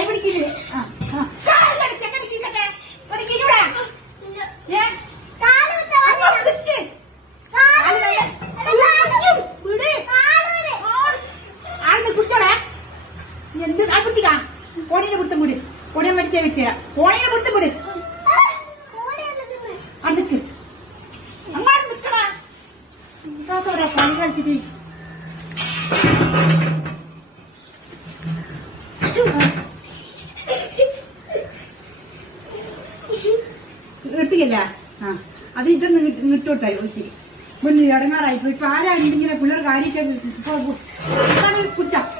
കൈ പിടിക്കില്ലേ ഒരു കിരിവിടെ ആളിന് കുടിച്ചോളെ എന്ത് പിടിച്ചിക്കാ കോണിനെ കൊടുത്തും വിട് കോണിയെ മരിച്ചേ വെച്ചുതരാം കോണിനെ കൊടുത്തും വിട് അടുക്ക് അങ്ങോട്ട് നിക്കടാ എന്താ പണി കളിച്ചിട്ട് നിർത്തിക്കല്ല ആ അത് ഇതൊന്ന് ഇട്ടോട്ടായി ശരി മുന്നിൽ ഇടങ്ങാറായി ഇപ്പൊ ആരാണ് ഇങ്ങനെ പിള്ളേർ കാര്യമൊക്കെ കുടിച്ച